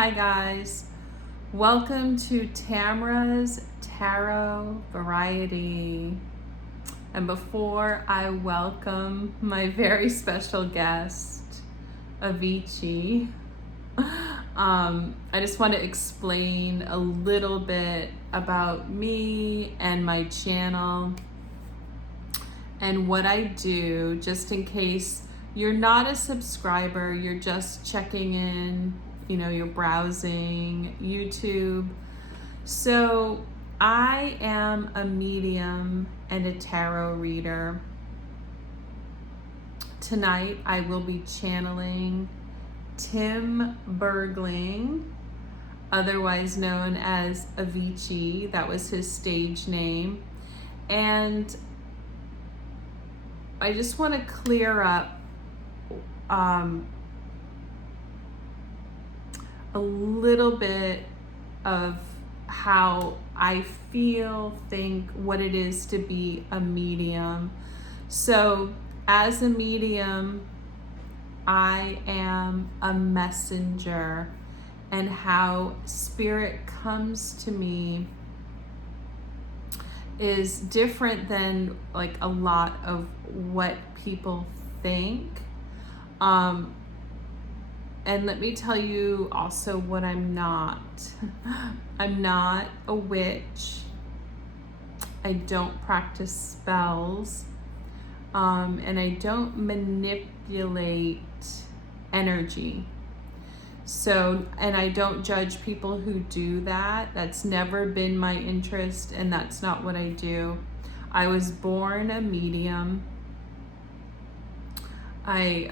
Hi guys, welcome to Tamra's Tarot Variety. And before I welcome my very special guest, Avicii, I just want to explain a little bit about me and my channel and what I do, just in case you're not a subscriber, you're just checking in, you're browsing YouTube. So I am a medium and a tarot reader. Tonight I will be channeling Tim Bergling, otherwise known as Avicii. That was his stage name. And I just want to clear up a little bit of how I feel, think, what it is to be a medium. So as a medium, I am a messenger, and how spirit comes to me is different than like a lot of what people think. And let me tell you also what I'm not. I'm not a witch. I don't practice spells. And I don't manipulate energy. So, and I don't judge people who do that. That's never been my interest, and that's not what I do. I was born a medium. I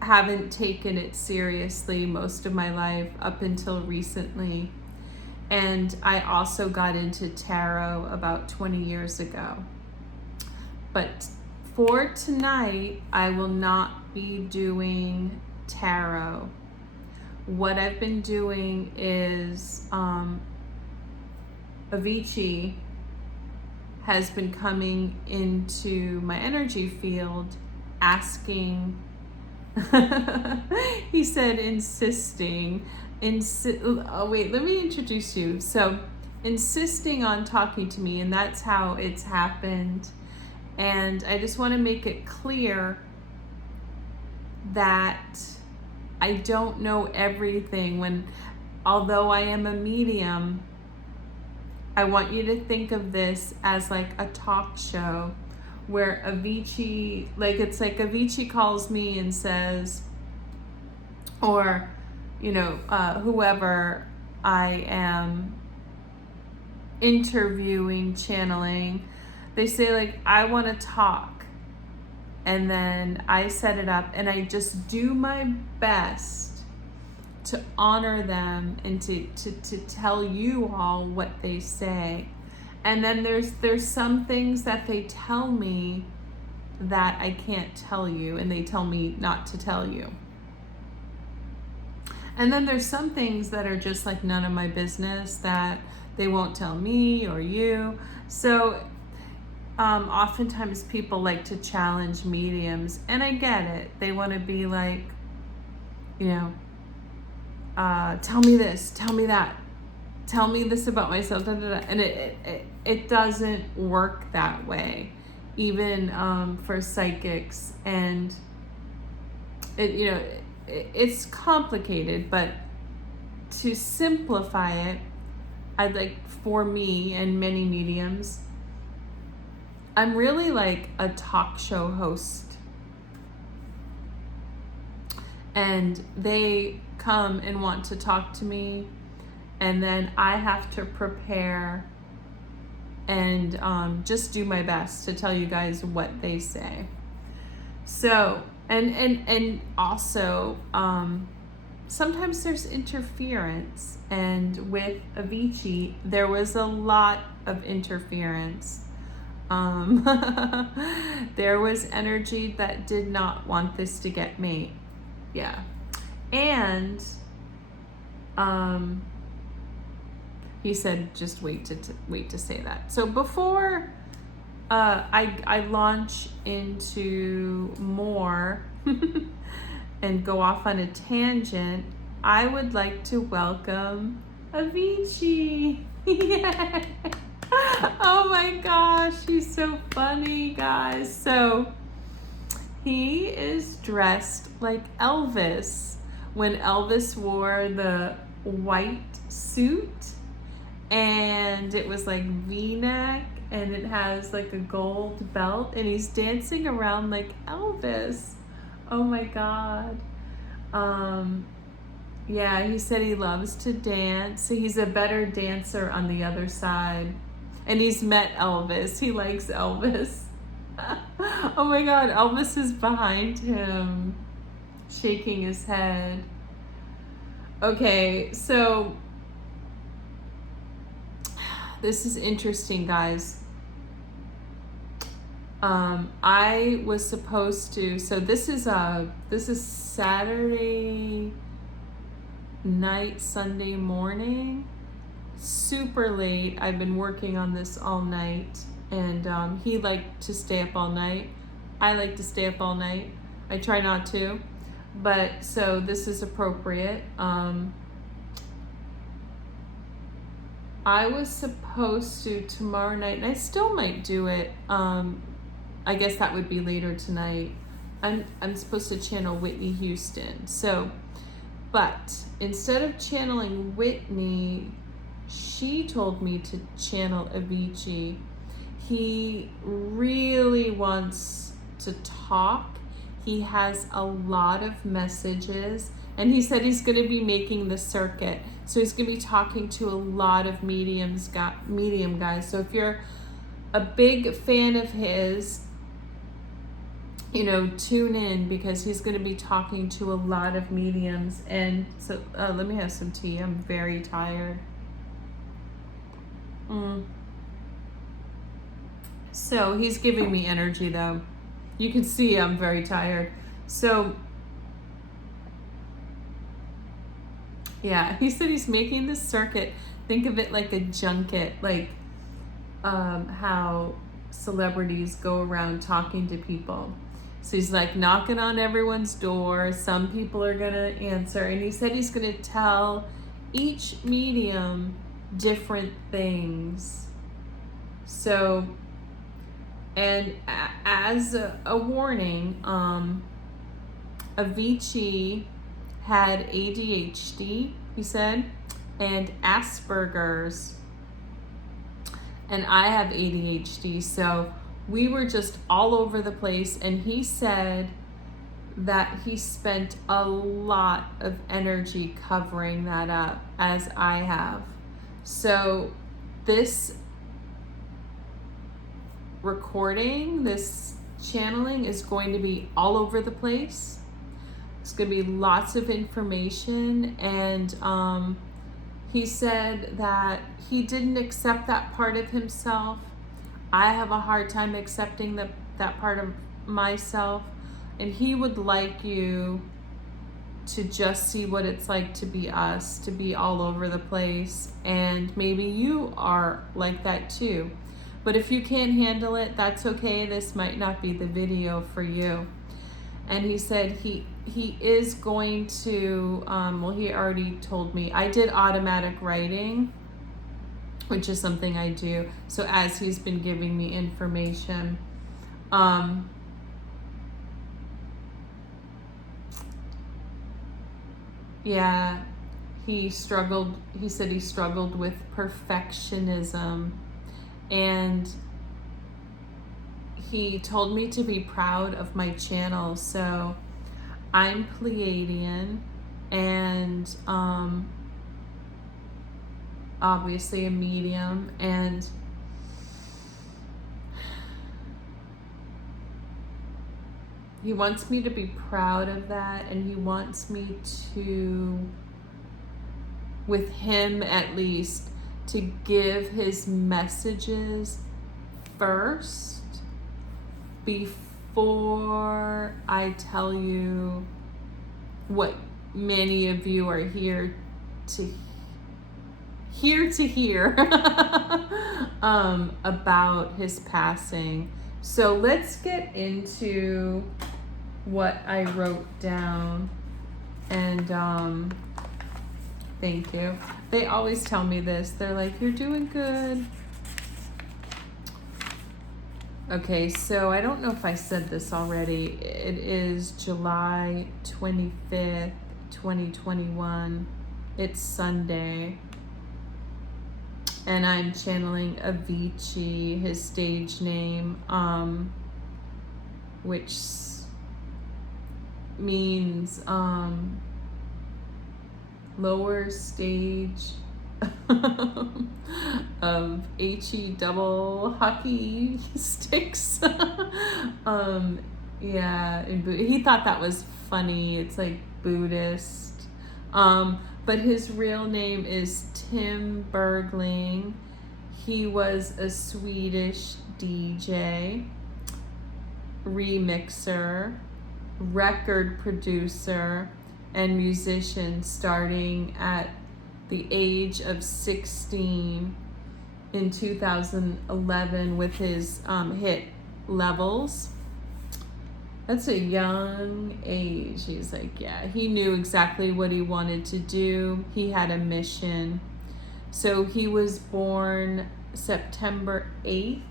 haven't taken it seriously most of my life up until recently. And I also got into tarot about 20 years ago. But for tonight, I will not be doing tarot. What I've been doing is Avicii has been coming into my energy field asking, he said insisting, oh wait, let me introduce you. So insisting on talking to me, and that's how it's happened. And I just want to make it clear that I don't know everything. Although I am a medium, I want you to think of this as like a talk show where Avicii, it's like Avicii calls me and says, or, whoever I am interviewing, channeling, they say like, I want to talk. And then I set it up and I just do my best to honor them and to tell you all what they say. And then there's some things that they tell me that I can't tell you, and they tell me not to tell you. And then there's some things that are just like none of my business that they won't tell me or you. So oftentimes people like to challenge mediums, and I get it. They want to be like, tell me this, tell me that, tell me this about myself, da, da, da. And it doesn't work that way, even for psychics. And it's complicated, but to simplify it, I'd like, for me and many mediums, I'm really like a talk show host. And they come and want to talk to me, and then I have to prepare and just do my best to tell you guys what they say. So, and also, sometimes there's interference, and with Avicii, there was a lot of interference. There was energy that did not want this to get made. Yeah. And he said, just wait to say that. So before I launch into more and go off on a tangent, I would like to welcome Avicii. Yay. Oh my gosh, he's so funny, guys. So he is dressed like Elvis when Elvis wore the white suit and it was like V-neck and it has like a gold belt and he's dancing around like Elvis. Oh my God. Yeah, he said he loves to dance. So he's a better dancer on the other side. And he's met Elvis. He likes Elvis. Oh my God, Elvis is behind him, shaking his head. Okay, so this is interesting, guys. I was supposed to, so this is Saturday night, Sunday morning, super late. I've been working on this all night, and he liked to stay up all night. I like to stay up all night. I try not to, but so this is appropriate. I was supposed to tomorrow night, and I still might do it. I guess that would be later tonight. I'm supposed to channel Whitney Houston. So, but instead of channeling Whitney, she told me to channel Avicii. He really wants to talk. He has a lot of messages, and he said he's going to be making the circuit. So he's going to be talking to a lot of medium guys. So if you're a big fan of his, you know, tune in because he's going to be talking to a lot of mediums. And so let me have some tea. I'm very tired. So he's giving me energy though. You can see I'm very tired. So yeah, he said he's making this circuit. Think of it like a junket, like how celebrities go around talking to people. So he's like knocking on everyone's door. Some people are going to answer. And he said he's going to tell each medium different things. So, and as a warning, Avicii had ADHD, he said, and Asperger's. And I have ADHD, so we were just all over the place, and he said that he spent a lot of energy covering that up, as I have. So this recording, this channeling is going to be all over the place. It's going to be lots of information, and he said that he didn't accept that part of himself. I have a hard time accepting that part of myself, and he would like you to just see what it's like to be us, to be all over the place, and maybe you are like that too. But if you can't handle it, that's okay. This might not be the video for you. And he said he is going to, well, he already told me. I did automatic writing, which is something I do. So as he's been giving me information, yeah, he said he struggled with perfectionism, and he told me to be proud of my channel. So I'm Pleiadian, and obviously a medium, and he wants me to be proud of that, and he wants me to, with him at least, to give his messages first before I tell you what many of you are here to hear about his passing. So let's get into what I wrote down, and Thank you. They always tell me this. They're like, you're doing good. Okay, so I don't know if I said this already. It is July 25th, 2021. It's Sunday. And I'm channeling Avicii, his stage name, which means lower stage of HE double hockey sticks. Yeah, he thought that was funny. It's like Buddhist. But his real name is Tim Bergling. He was a Swedish DJ, remixer, record producer, and musician starting at the age of 16 in 2011 with his hit Levels. That's a young age. He's like, yeah, he knew exactly what he wanted to do. He had a mission. So he was born September 8th,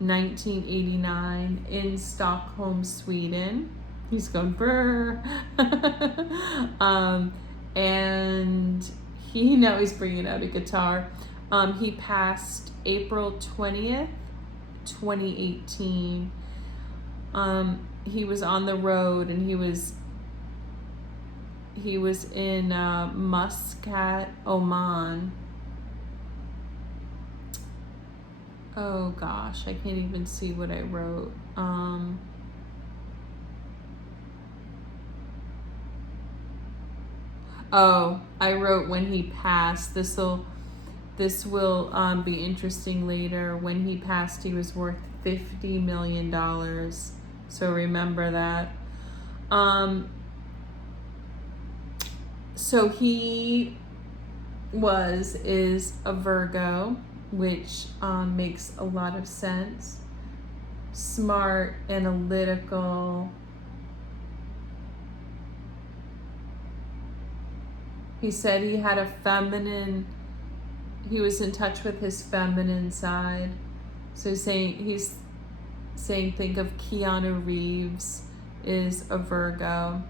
1989 in Stockholm, Sweden. He's going, brr. And he, now he's bringing out a guitar. He passed April 20th, 2018. He was on the road, and he was in Muscat, Oman. Oh gosh, I can't even see what I wrote. Oh, I wrote when he passed. This will be interesting later. When he passed, he was worth $50 million. So remember that. So he is a Virgo, which makes a lot of sense. Smart, analytical. He said he had he was in touch with his feminine side. So he's saying think of Keanu Reeves is a Virgo.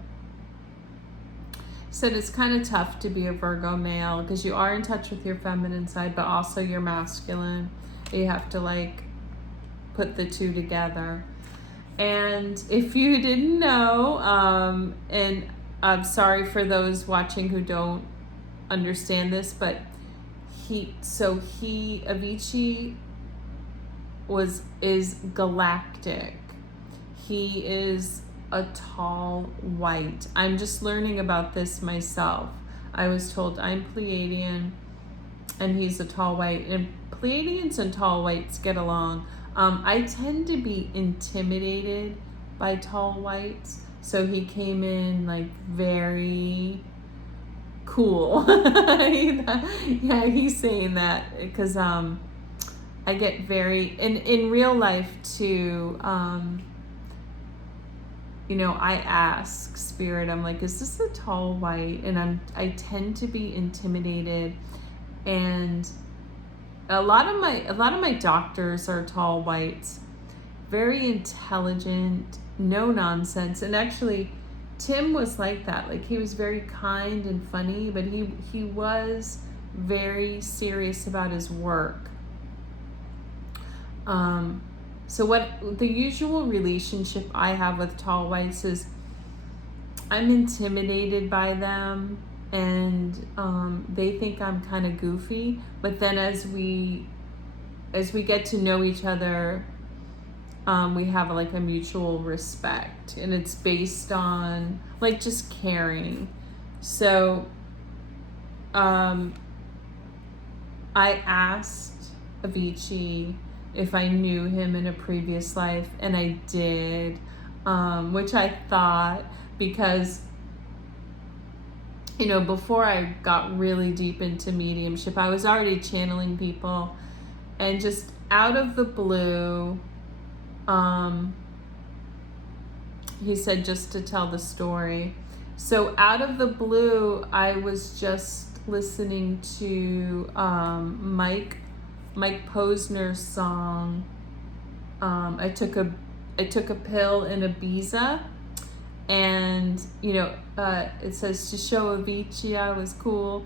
He said it's kind of tough to be a Virgo male because you are in touch with your feminine side, but also you're masculine. You have to like put the two together. And if you didn't know, and I'm sorry for those watching who don't understand this, but Avicii is galactic. He is a tall white. I'm just learning about this myself. I was told I'm Pleiadian and he's a tall white, and Pleiadians and tall whites get along. I tend to be intimidated by tall whites, so he came in like very cool. Yeah, he's saying that because I get very in real life too. I ask spirit, I'm like, is this a tall white? And I tend to be intimidated, and a lot of my doctors are tall whites, very intelligent, no nonsense. And actually Tim was like that. Like, he was very kind and funny, but he was very serious about his work. So what the usual relationship I have with tall whites is I'm intimidated by them, and they think I'm kind of goofy. But then as we get to know each other, we have like a mutual respect, and it's based on like just caring. So I asked Avicii if I knew him in a previous life, and I did, which I thought, because before I got really deep into mediumship, I was already channeling people, and just out of the blue, he said, just to tell the story. So out of the blue, I was just listening to Mike Posner's song. I took a pill in Ibiza, and it says to show Avicii I was cool,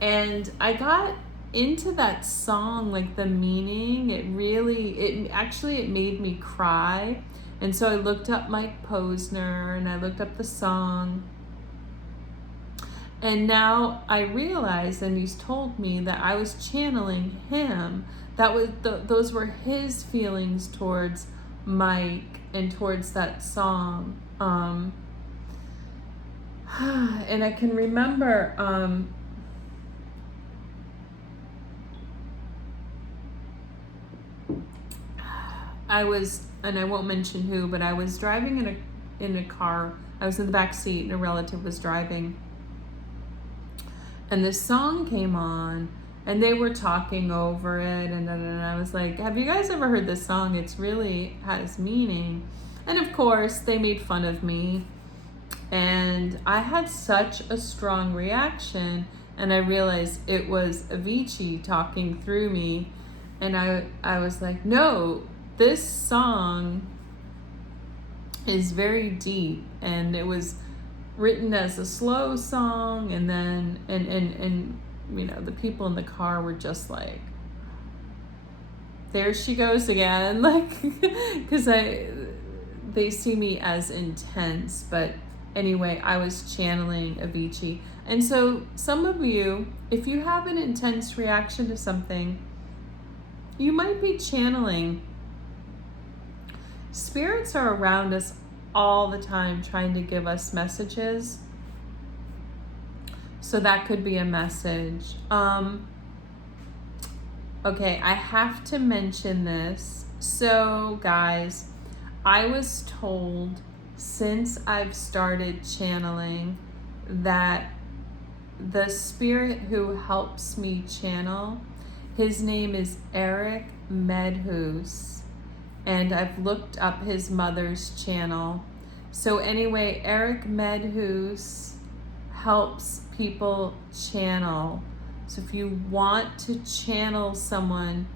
and I got into that song, like the meaning. It made me cry, and so I looked up Mike Posner and I looked up the song. And now I realize, and he's told me, that I was channeling him. Those were his feelings towards Mike and towards that song. And I can remember I was, and I won't mention who, but I was driving in a car. I was in the back seat and a relative was driving. And this song came on, and they were talking over it, and I was like, have you guys ever heard this song? It's really has meaning. And of course, they made fun of me, and I had such a strong reaction, and I realized it was Avicii talking through me, and I was like, no, this song is very deep, and it was written as a slow song, and then and the people in the car were just like, there she goes again, like, because they see me as intense. But anyway, I was channeling Avicii. And so some of you, if you have an intense reaction to something, you might be channeling. Spirits are around us all the time trying to give us messages. So that could be a message. Okay, I have to mention this. So guys, I was told since I've started channeling that the spirit who helps me channel, his name is Eric Medhus. And I've looked up his mother's channel. So anyway, Eric Medhus helps people channel. So if you want to channel someone,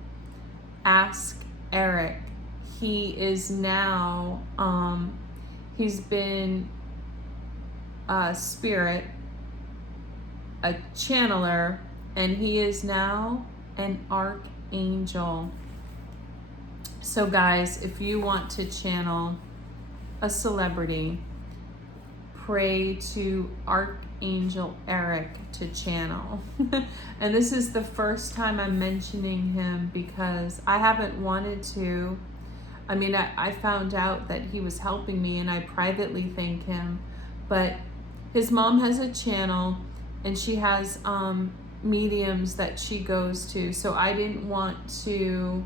ask Eric. He is now, he's been a spirit, a channeler, and he is now an archangel. So guys, if you want to channel a celebrity, pray to Archangel Eric to channel. And this is the first time I'm mentioning him because I haven't wanted to. I mean, I found out that he was helping me, and I privately thank him. But his mom has a channel, and she has mediums that she goes to. So I didn't want to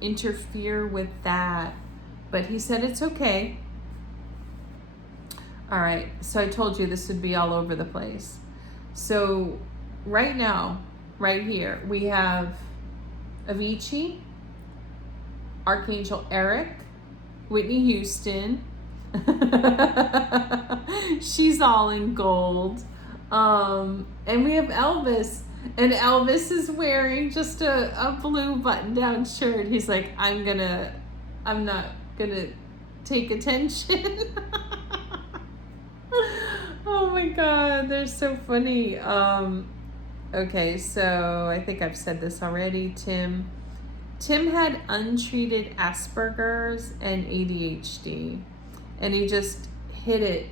interfere with that, but he said it's okay. All right, so I told you this would be all over the place. So right now, right here, we have Avicii, Archangel Eric, Whitney Houston. She's all in gold. And we have Elvis. And Elvis is wearing just a blue button-down shirt. He's like, I'm not gonna take attention. Oh my God, they're so funny. Okay, so I think I've said this already. Tim had untreated Asperger's and ADHD, and he just hid it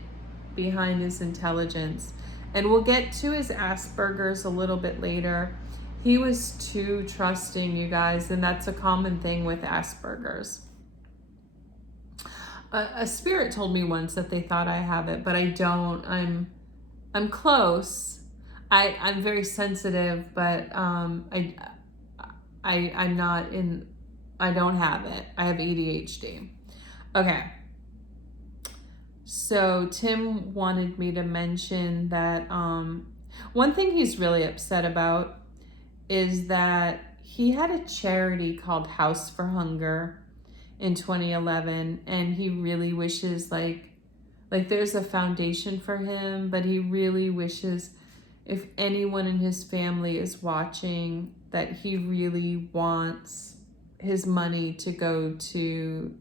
behind his intelligence. And we'll get to his Asperger's a little bit later. He was too trusting, you guys, and that's a common thing with Asperger's. A spirit told me once that they thought I have it, but I don't. I'm close. I'm very sensitive, but I'm not in. I don't have it. I have ADHD. Okay. So Tim wanted me to mention that one thing he's really upset about is that he had a charity called House for Hunger in 2011, and he really wishes like there's a foundation for him, but he really wishes if anyone in his family is watching, that he really wants his money to go to,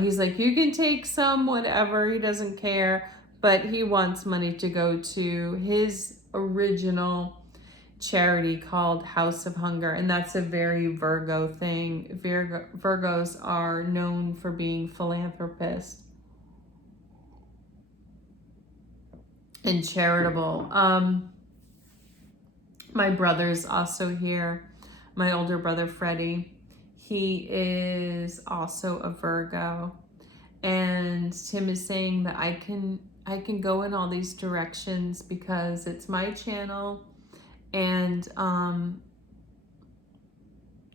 he's like, you can take some, whatever, he doesn't care, but he wants money to go to his original charity called House of Hunger. And that's a very Virgo thing. Virgos are known for being philanthropists and charitable. My brother's also here. My older brother, Freddie, he is also a Virgo. And Tim is saying that I can go in all these directions because it's my channel. And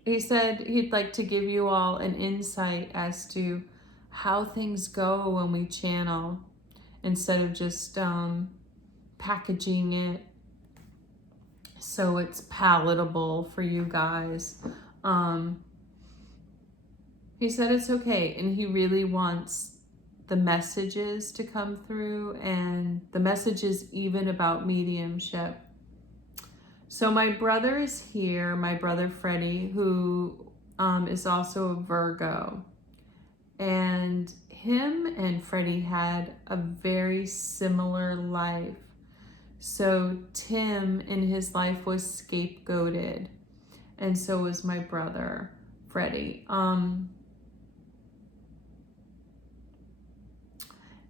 he said he'd like to give you all an insight as to how things go when we channel, instead of just packaging it so it's palatable for you guys. He said it's okay, and he really wants the messages to come through, and the messages even about mediumship. So my brother is here, my brother Freddie, who is also a Virgo. And him and Freddie had a very similar life. So Tim in his life was scapegoated, and so was my brother Freddie.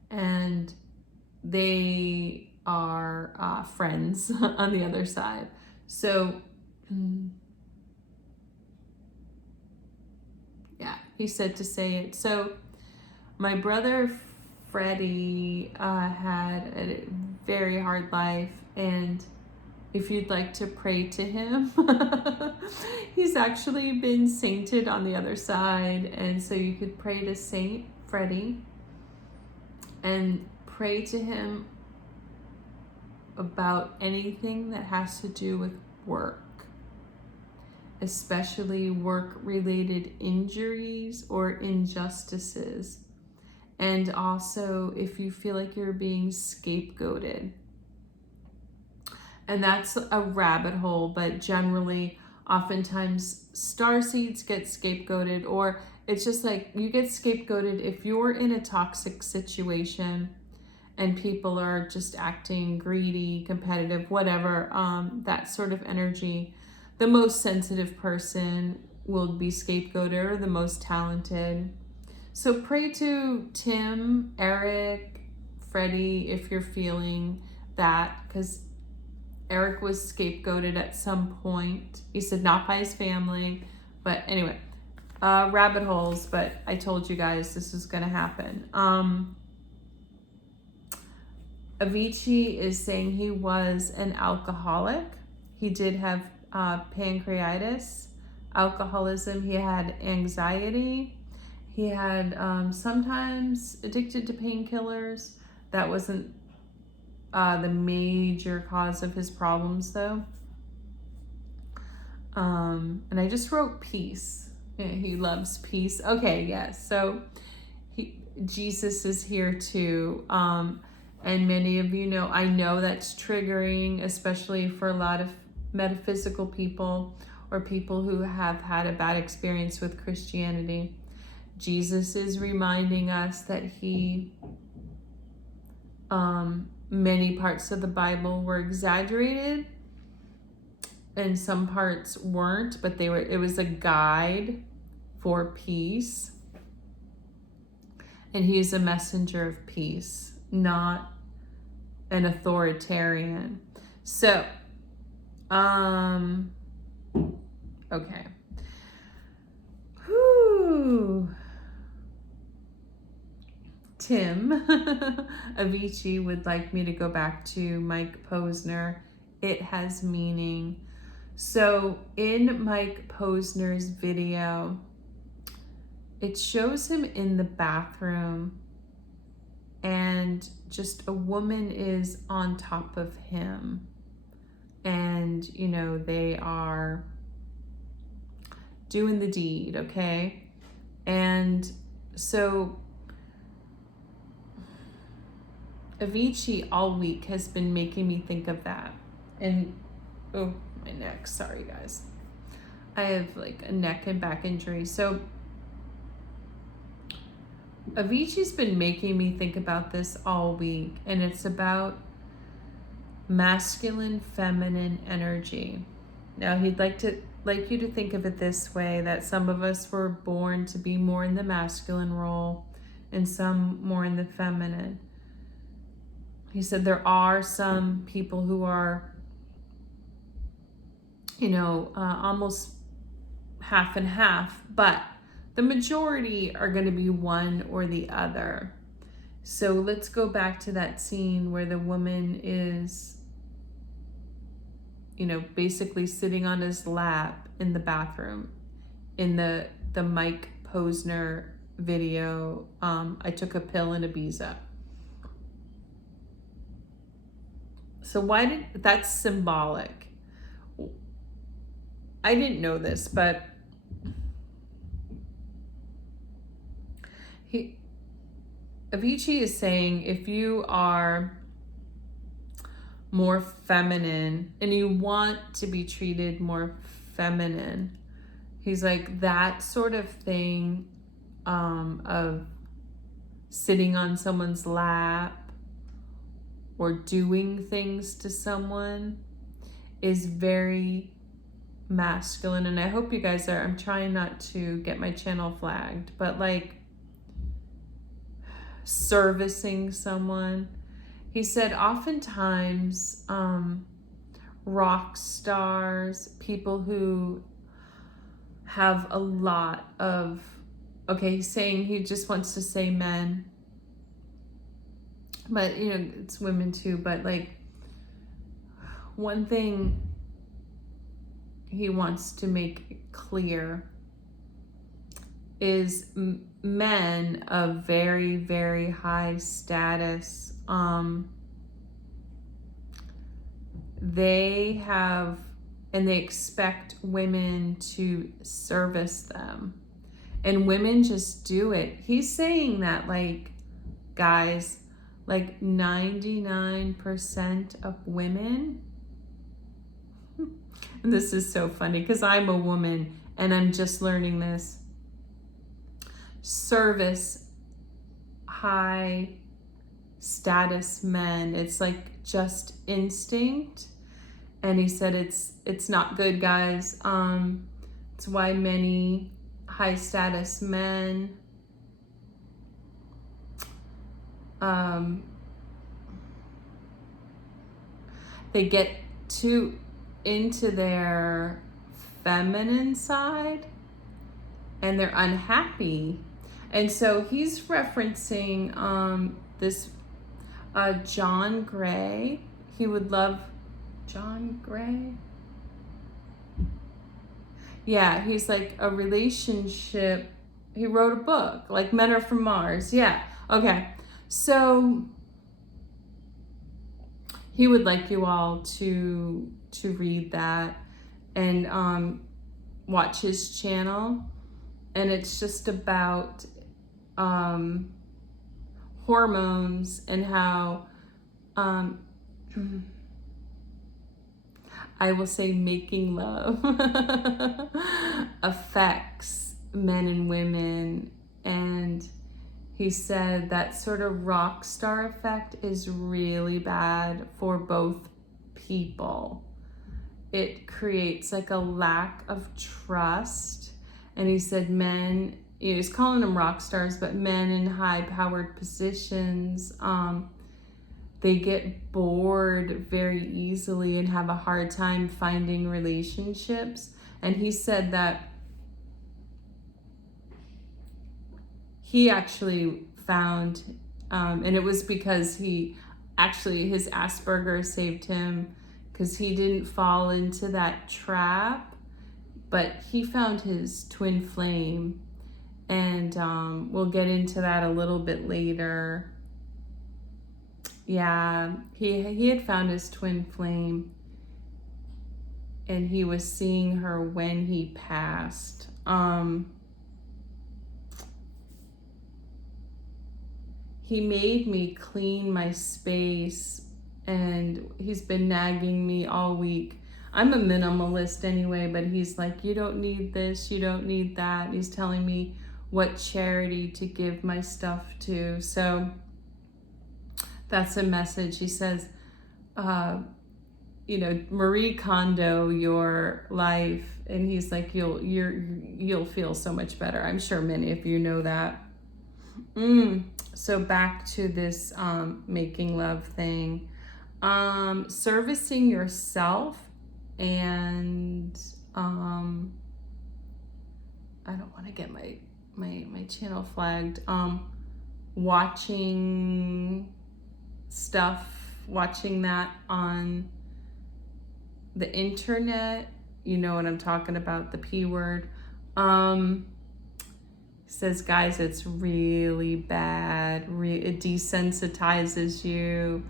And they are friends on the other side. So, yeah, he said to say it. So, my brother Freddie had a very hard life, and if you'd like to pray to him, he's actually been sainted on the other side, and so you could pray to Saint Freddie and pray to him about anything that has to do with work, especially work-related injuries or injustices. And also if you feel like you're being scapegoated. And that's a rabbit hole, but generally, oftentimes, starseeds get scapegoated, or it's just like you get scapegoated if you're in a toxic situation and people are just acting greedy, competitive, whatever, that sort of energy. The most sensitive person will be scapegoated, or the most talented. So pray to Tim, Eric, Freddie, if you're feeling that, because Eric was scapegoated at some point. He said not by his family, but anyway, rabbit holes, but I told you guys this was going to happen. Avicii is saying he was an alcoholic. He did have pancreatitis, alcoholism. He had anxiety. He had sometimes addicted to painkillers. That wasn't the major cause of his problems, though. And I just wrote peace. He loves peace. Okay, yes. So Jesus is here too. And many of you know, I know that's triggering, especially for a lot of metaphysical people or people who have had a bad experience with Christianity. Jesus is reminding us that many parts of the Bible were exaggerated and some parts weren't, but it was a guide for peace. And he's a messenger of peace, not an authoritarian. So, okay. Whew. Tim, Avicii would like me to go back to Mike Posner. It has meaning. So in Mike Posner's video, it shows him in the bathroom and just a woman is on top of him. And, you know, they are doing the deed, okay? And so Avicii all week has been making me think of that. And, oh, my neck, sorry guys. I have like a neck and back injury. So Avicii's been making me think about this all week, and it's about masculine, feminine energy. Now he'd like you to think of it this way, that some of us were born to be more in the masculine role and some more in the feminine. He said there are some people who are, almost half and half, but the majority are going to be one or the other. So let's go back to that scene where the woman is, basically sitting on his lap in the bathroom in the Mike Posner video, I took a pill in Ibiza. So that's symbolic. I didn't know this, but Avicii is saying if you are more feminine and you want to be treated more feminine, he's like that sort of thing of sitting on someone's lap or doing things to someone is very masculine. And I hope you guys are, I'm trying not to get my channel flagged, but like servicing someone. He said oftentimes rock stars, people who have a lot of, he's saying he just wants to say men, but it's women too. But like one thing he wants to make clear is men of very, very high status, they have, and they expect women to service them, and women just do it. He's saying that, like, guys, like 99% of women, and this is so funny because I'm a woman and I'm just learning this, service high status men. It's like just instinct. And he said it's not good, guys. It's why many high status men they get too into their feminine side and they're unhappy. And so he's referencing this John Gray. He would love John Gray. Yeah, he's like a relationship. He wrote a book, like Men Are From Mars. Yeah, okay. So he would like you all to read that and watch his channel. And it's just about hormones and how I will say making love affects men and women. And he said that sort of rock star effect is really bad for both people. It creates like a lack of trust. And he said men, he's calling them rock stars, but men in high powered positions, they get bored very easily and have a hard time finding relationships. And he said that he actually found, and it was because his Asperger saved him, because he didn't fall into that trap, but he found his twin flame. And we'll get into that a little bit later. Yeah, he had found his twin flame, and he was seeing her when he passed. He made me clean my space and he's been nagging me all week. I'm a minimalist anyway, but he's like, you don't need this, you don't need that. And he's telling me what charity to give my stuff to. So that's a message. He says, Marie Kondo your life, and he's like, you'll feel so much better. I'm sure many of you know that. So back to this making love thing, servicing yourself, and I don't want to get my channel flagged. Watching that on the internet, you know what I'm talking about, the P word. Says, guys, it's really bad. It desensitizes you.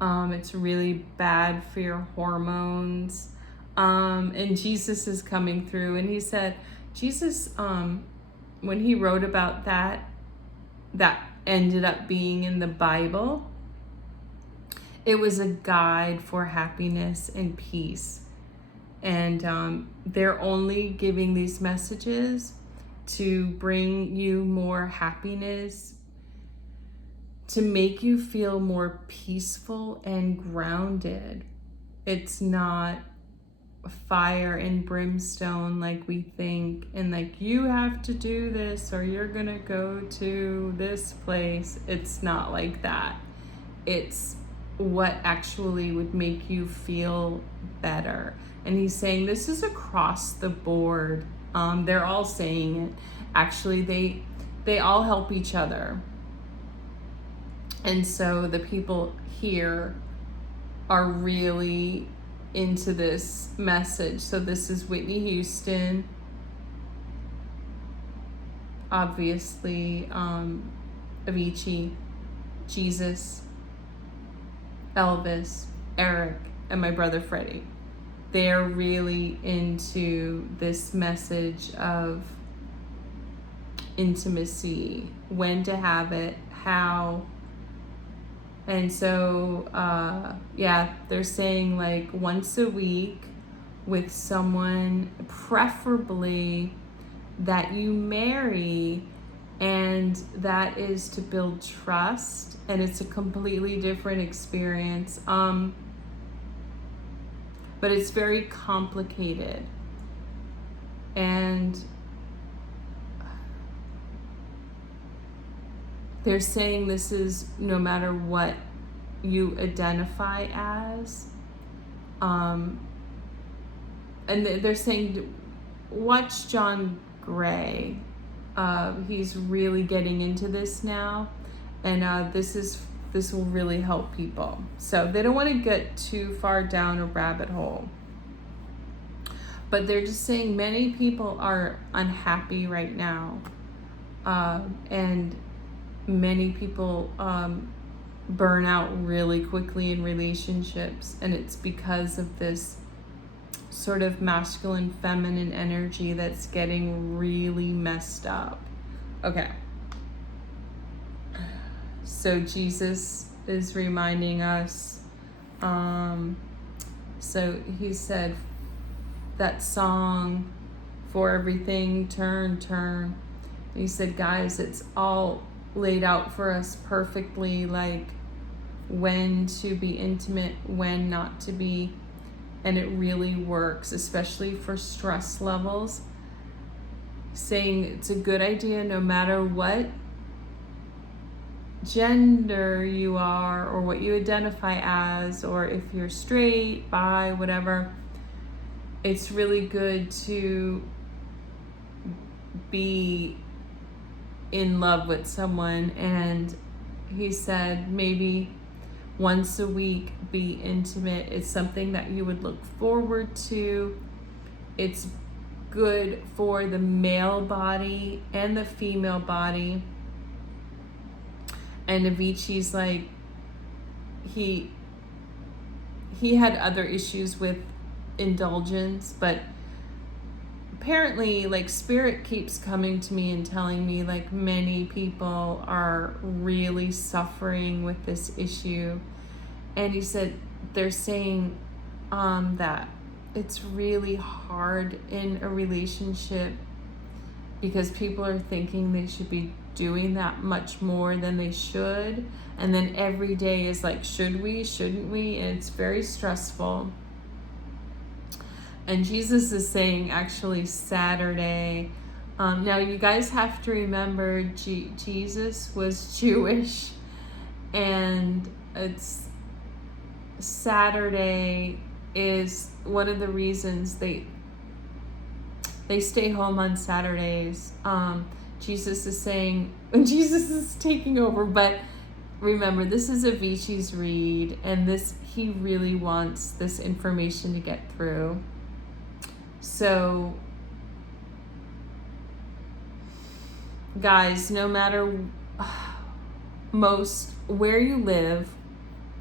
It's really bad for your hormones. And Jesus is coming through, and he said, Jesus, when he wrote about that ended up being in the Bible. It was a guide for happiness and peace. And they're only giving these messages to bring you more happiness, to make you feel more peaceful and grounded. It's not fire and brimstone like we think, and like, you have to do this or you're gonna go to this place. It's not like that. It's what actually would make you feel better. And he's saying this is across the board. They're all saying it. Actually, they all help each other. And so the people here are really into this message. So this is Whitney Houston, obviously, Avicii, Jesus, Elvis, Eric, and my brother Freddie. They're really into this message of intimacy, when to have it, how. And so, they're saying like once a week with someone, preferably that you marry, and that is to build trust, and it's a completely different experience. But it's very complicated. And they're saying this is no matter what you identify as. And they're saying, watch John Gray. He's really getting into this now. And this will really help people. So they don't want to get too far down a rabbit hole. But they're just saying many people are unhappy right now. And many people burn out really quickly in relationships. And it's because of this sort of masculine, feminine energy that's getting really messed up. Okay. So Jesus is reminding us. So he said that song, For Everything, Turn, Turn. He said, guys, it's all laid out for us perfectly, like when to be intimate, when not to be. And it really works, especially for stress levels. Saying it's a good idea no matter what gender you are or what you identify as, or if you're straight, bi, whatever, it's really good to be in love with someone. And he said maybe once a week be intimate. It's something that you would look forward to. It's good for the male body and the female body. And Avicii's like, he had other issues with indulgence, but apparently like spirit keeps coming to me and telling me like many people are really suffering with this issue. And he said they're saying that it's really hard in a relationship because people are thinking they should be doing that much more than they should. And then every day is like, should we, shouldn't we? And it's very stressful. And Jesus is saying actually Saturday. Now you guys have to remember Jesus was Jewish, and it's Saturday is one of the reasons they stay home on Saturdays. Jesus is saying, Jesus is taking over, but remember, this is Avicii's read, and he really wants this information to get through. So, guys, no matter where you live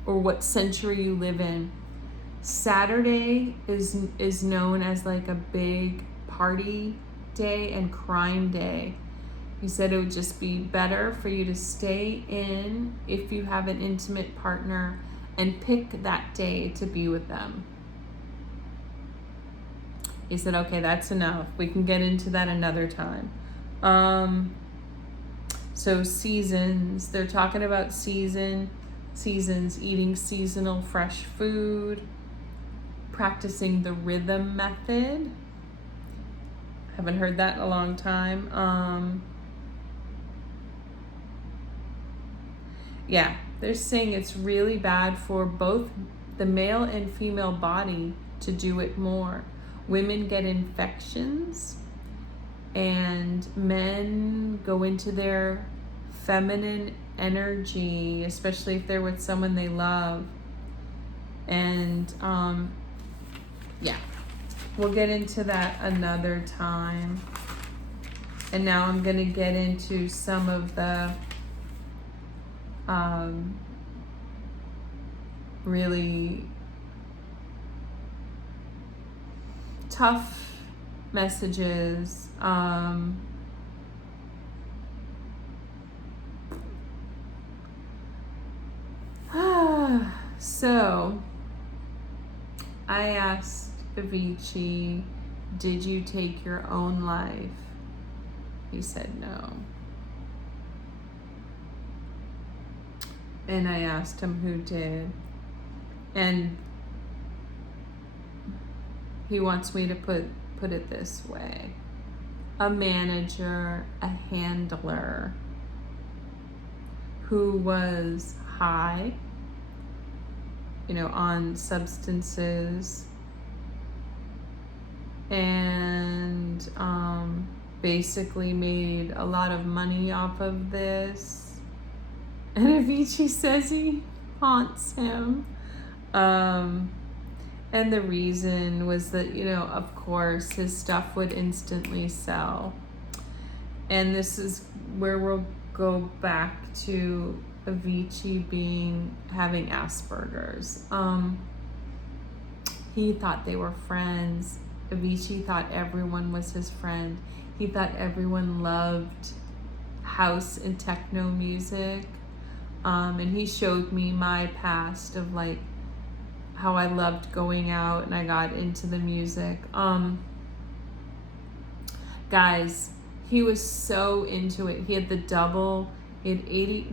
or what century you live in, Saturday is known as like a big party day and crime day. He said it would just be better for you to stay in if you have an intimate partner and pick that day to be with them. He said, okay, that's enough. We can get into that another time. So seasons, they're talking about seasons, eating seasonal fresh food, practicing the rhythm method. Haven't heard that in a long time. Yeah, they're saying it's really bad for both the male and female body to do it more. Women get infections, and men go into their feminine energy, especially if they're with someone they love. And yeah, we'll get into that another time. And now I'm going to get into some of the really tough messages. So I asked Avicii, did you take your own life? He said no. And I asked him who did. And he wants me to put it this way. A manager, a handler who was high, on substances, and basically made a lot of money off of this. And Avicii says he haunts him. And the reason was that, of course, his stuff would instantly sell. And this is where we'll go back to Avicii having Asperger's. He thought they were friends. Avicii thought everyone was his friend. He thought everyone loved house and techno music. And he showed me my past of like how I loved going out and I got into the music. Guys, he was so into it. He had the double. He had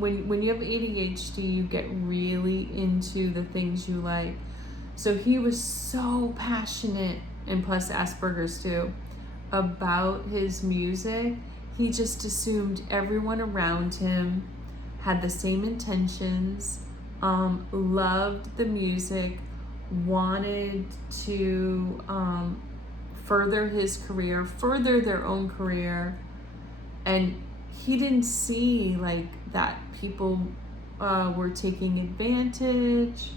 when you have ADHD, you get really into the things you like. So he was so passionate, and plus Asperger's too, about his music. He just assumed everyone around him had the same intentions, loved the music, wanted to further his career, further their own career. And he didn't see like that people were taking advantage,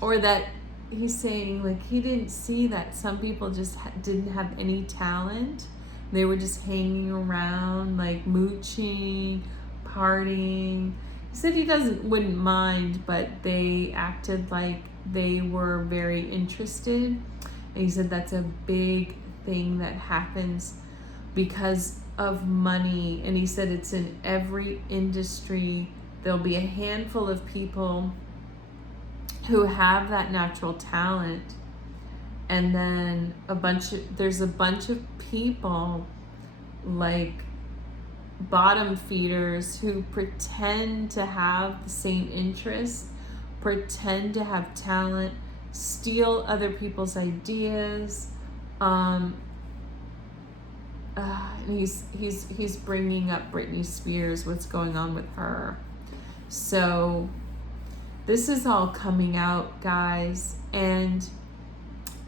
or that he's saying like he didn't see that some people just didn't have any talent. They were just hanging around, like mooching, partying. He said he wouldn't mind, but they acted like they were very interested. And he said that's a big thing that happens because of money. And he said it's in every industry. There'll be a handful of people who have that natural talent, and then there's a bunch of people like bottom feeders who pretend to have the same interests, pretend to have talent, steal other people's ideas. And he's bringing up Britney Spears, what's going on with her. So this is all coming out, guys, and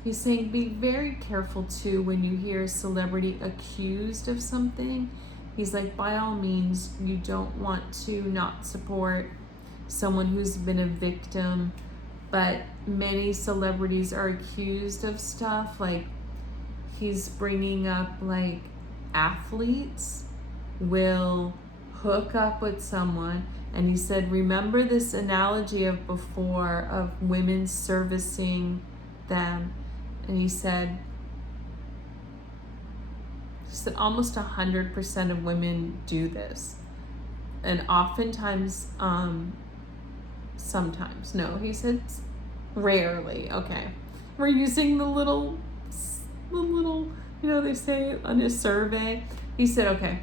he's saying be very careful too when you hear a celebrity accused of something. He's like, by all means, you don't want to not support someone who's been a victim, but many celebrities are accused of stuff. Like, he's bringing up like athletes will hook up with someone, and he said, remember this analogy of before of women servicing them, and he said almost 100% of women do this, and oftentimes, sometimes, no, he said rarely. Okay, we're using the little, they say on his survey. He said, okay,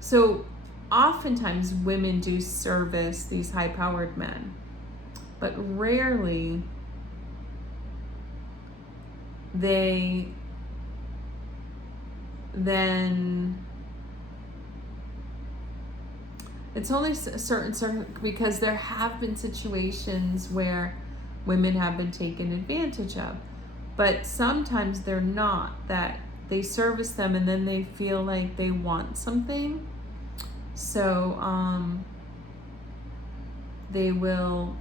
so oftentimes women do service these high-powered men, but rarely they then, it's only certain, because there have been situations where women have been taken advantage of, but sometimes they're not, that they service them and then they feel like they want something. So they will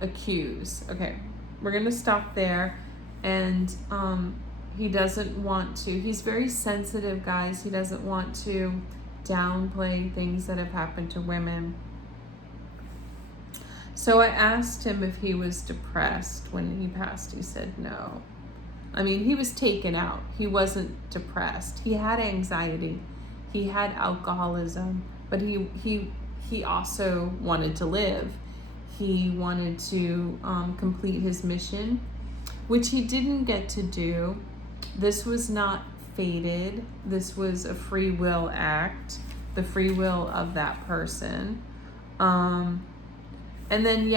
accuse. Okay, we're gonna stop there. And he doesn't want to, he's very sensitive, guys. He doesn't want to downplay things that have happened to women. So I asked him if he was depressed when he passed. He said no. I mean, he was taken out. He wasn't depressed. He had anxiety. He had alcoholism, but he also wanted to live. He wanted to complete his mission, which he didn't get to do. This was not fated. This was a free will act, the free will of that person. And then, you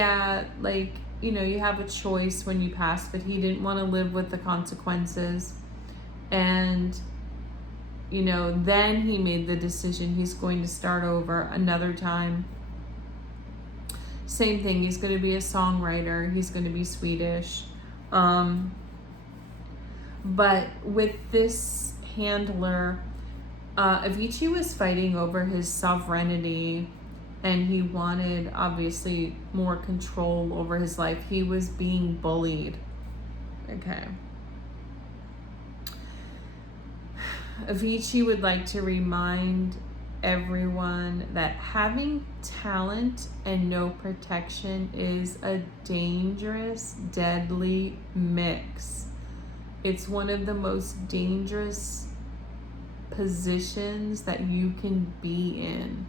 have a choice when you pass, but he didn't want to live with the consequences. And, then he made the decision he's going to start over another time. Same thing, he's going to be a songwriter. He's going to be Swedish. But with this handler, Avicii was fighting over his sovereignty, and he wanted, obviously, more control over his life. He was being bullied. Okay. Avicii would like to remind everyone that having talent and no protection is a dangerous, deadly mix. It's one of the most dangerous positions that you can be in,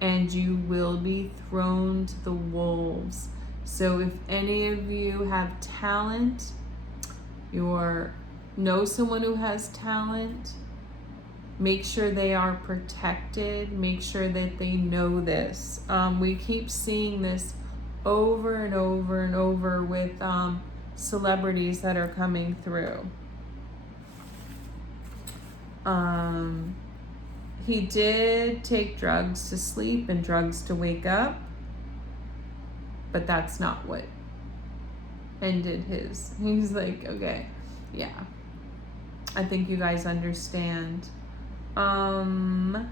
and you will be thrown to the wolves. So if any of you have talent, know someone who has talent, make sure they are protected. Make sure that they know this. We keep seeing this over and over and over with celebrities that are coming through. He did take drugs to sleep and drugs to wake up, but that's not what ended his. He's like, okay, yeah, I think you guys understand. And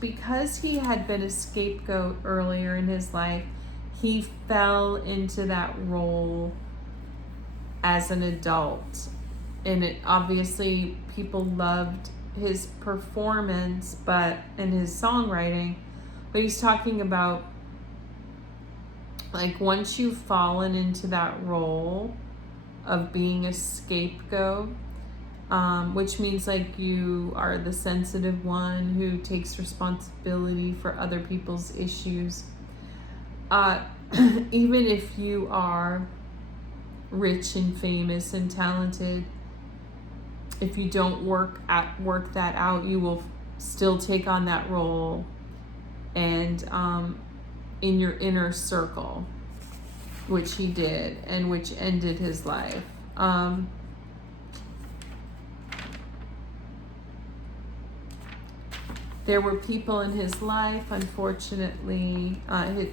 because he had been a scapegoat earlier in his life, he fell into that role as an adult. And it obviously, people loved his performance and his songwriting, but he's talking about, like, once you've fallen into that role of being a scapegoat, which means like you are the sensitive one who takes responsibility for other people's issues. even if you are rich and famous and talented, if you don't work that out, you will still take on that role and in your inner circle, which he did, and which ended his life. There were people in his life, unfortunately,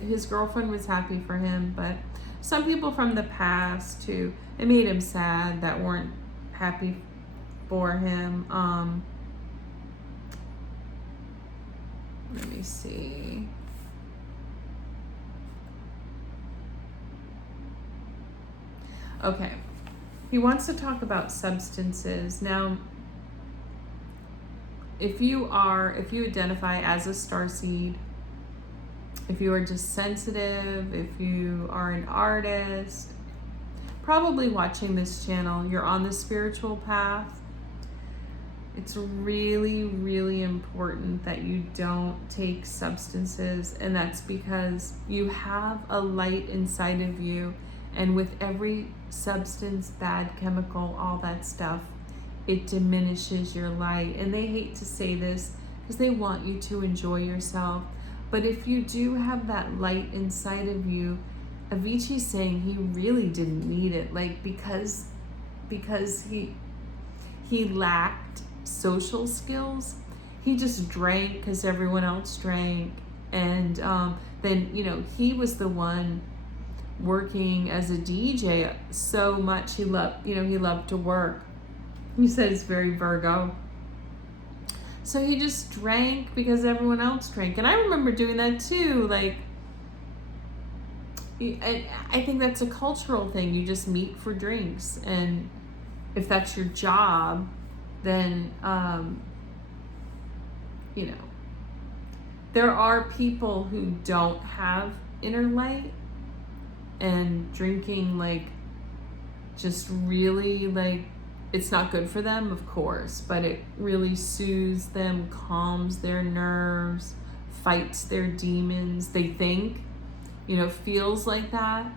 his girlfriend was happy for him, but some people from the past who, it made him sad, that weren't happy for him. Let me see. Okay. He wants to talk about substances. Now, if you identify as a starseed, if you are just sensitive, if you are an artist, probably watching this channel, you're on the spiritual path. It's really, really important that you don't take substances, and that's because you have a light inside of you, and with every substance, bad chemical, all that stuff, it diminishes your light. And they hate to say this because they want you to enjoy yourself. But if you do have that light inside of you, Avicii's saying he really didn't need it, like because he lacked social skills. He just drank because everyone else drank, and then he was the one working as a DJ so much. He loved to work. He said it's very Virgo. So he just drank because everyone else drank. And I remember doing that too. Like, I think that's a cultural thing. You just meet for drinks. And if that's your job, then, there are people who don't have inner light, and drinking, like, just really, like, it's not good for them, of course, but it really soothes them, calms their nerves, fights their demons. They think, feels like that.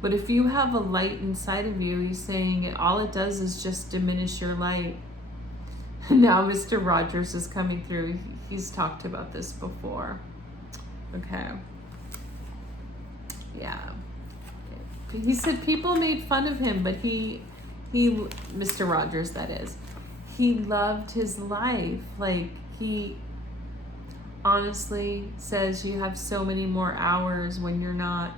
But if you have a light inside of you, he's saying all it does is just diminish your light. Now Mr. Rogers is coming through. He's talked about this before. Okay. Yeah. He said people made fun of him, but he, Mr. Rogers, that is, he loved his life. Like, he honestly says you have so many more hours when you're not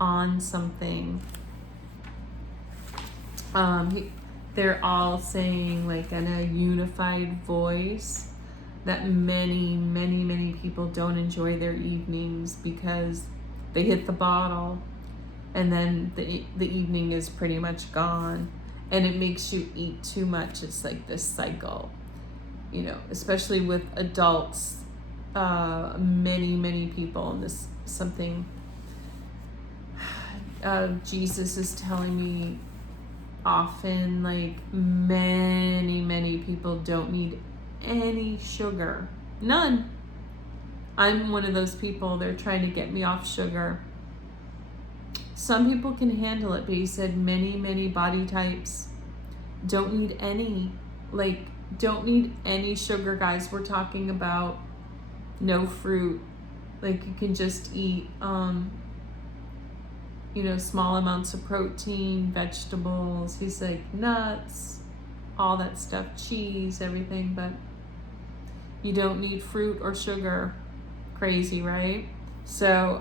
on something. They're all saying, like, in a unified voice, that many, many, many people don't enjoy their evenings because they hit the bottle, and then the evening is pretty much gone, and it makes you eat too much. It's like this cycle, especially with adults. Many, many people, and this something Jesus is telling me often, like, many, many people don't need any sugar. None. I'm one of those people. They're trying to get me off sugar. Some people can handle it, but he said many, many body types don't need any, don't need any sugar, guys. We're talking about no fruit. Like, you can just eat, small amounts of protein, vegetables. He's like nuts, all that stuff, cheese, everything, but you don't need fruit or sugar. Crazy, right? So,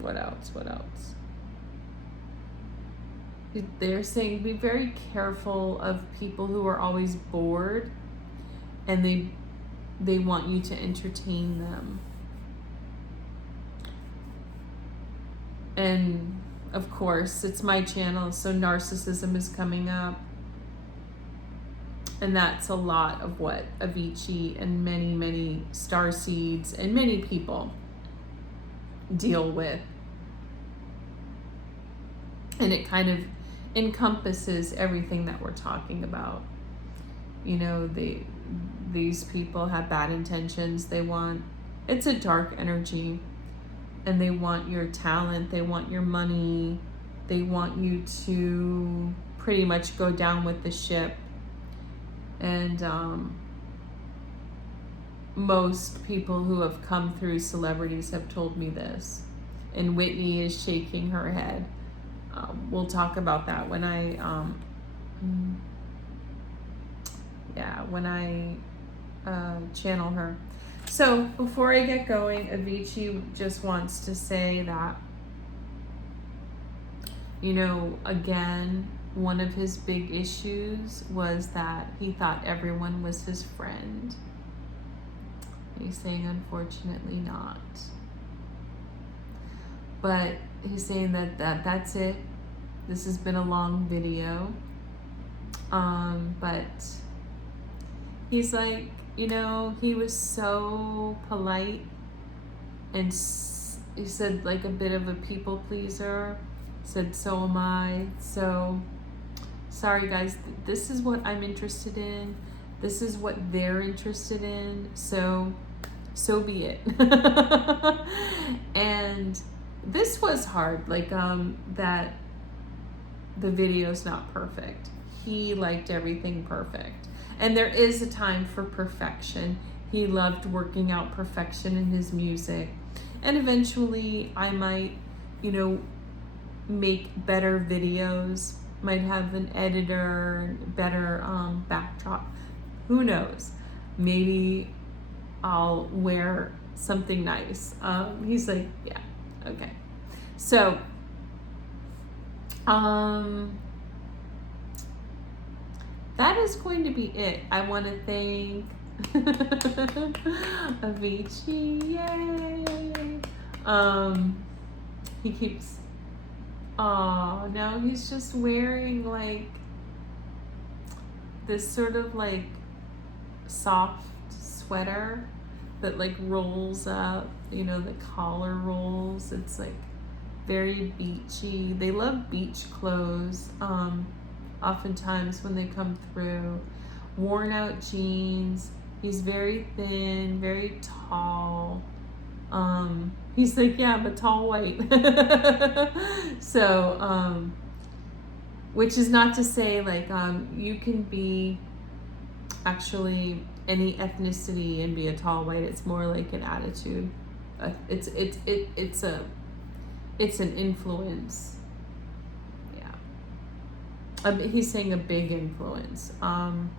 what else? They're saying be very careful of people who are always bored, and they want you to entertain them. And of course, it's my channel, so narcissism is coming up. And that's a lot of what Avicii and many, many starseeds and many people deal with. And it kind of encompasses everything that we're talking about. These people have bad intentions. It's a dark energy. and they want your talent, they want your money, they want you to pretty much go down with the ship. And most people who have come through celebrities have told me this. And Whitney is shaking her head. We'll talk about that when I channel her. So before I get going, Avicii just wants to say that, you know, again, one of his big issues was that he thought everyone was his friend. He's saying, unfortunately not. But he's saying that's it. This has been a long video. But he's like, you know, he was so polite, and he said like a bit of a people pleaser. Said, so am I. So sorry guys, this is what I'm interested in. This is what they're interested in. So be it. And this was hard, like that the video's not perfect. He liked everything perfect. And there is a time for perfection. He loved working out perfection in his music. And eventually I might, you know, make better videos, might have an editor, better backdrop. Who knows? Maybe I'll wear something nice. He's like, yeah, okay. So, that is going to be it. I want to thank Avicii, yay! He keeps, oh no, he's just wearing like this sort of like soft sweater that like rolls up, you know, the collar rolls. It's like very beachy. They love beach clothes. Oftentimes when they come through, worn out jeans. He's very thin, very tall. He's like, yeah, but tall white. So, which is not to say like, you can be actually any ethnicity and be a tall white. It's more like an attitude. It's an influence. He's saying a big influence. And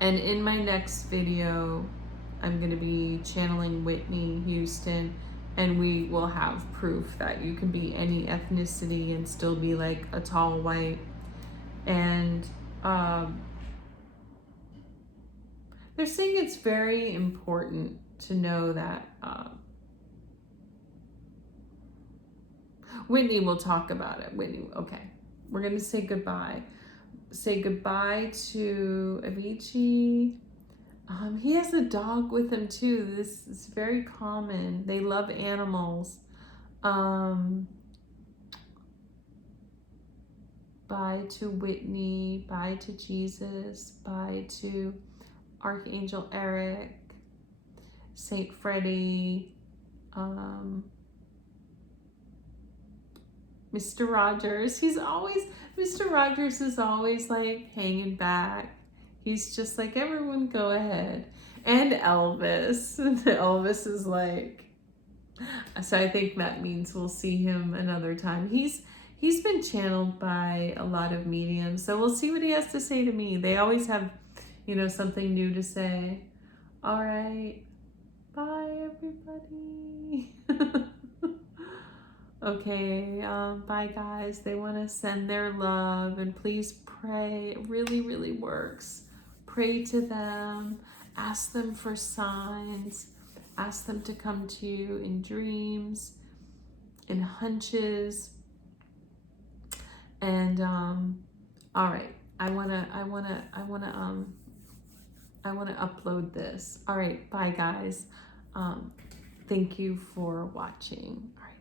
in my next video, I'm going to be channeling Whitney Houston, and we will have proof that you can be any ethnicity and still be like a tall white. And they're saying it's very important to know that Whitney will talk about it. Whitney, okay. We're going to say goodbye. Say goodbye to Avicii. He has a dog with him too. This is very common. They love animals. Bye to Whitney. Bye to Jesus. Bye to Archangel Eric. Saint Freddie. Mr. Rogers, Mr. Rogers is always like hanging back. He's just like, everyone go ahead. And Elvis. Elvis is like, so I think that means we'll see him another time. He's been channeled by a lot of mediums, so we'll see what he has to say to me. They always have, you know, something new to say. All right. Bye, everybody. Okay, bye guys. They want to send their love, and please pray. It really, really works. Pray to them. Ask them for signs. Ask them to come to you in dreams, in hunches. And all right, I wanna upload this. All right, bye guys. Thank you for watching. All right.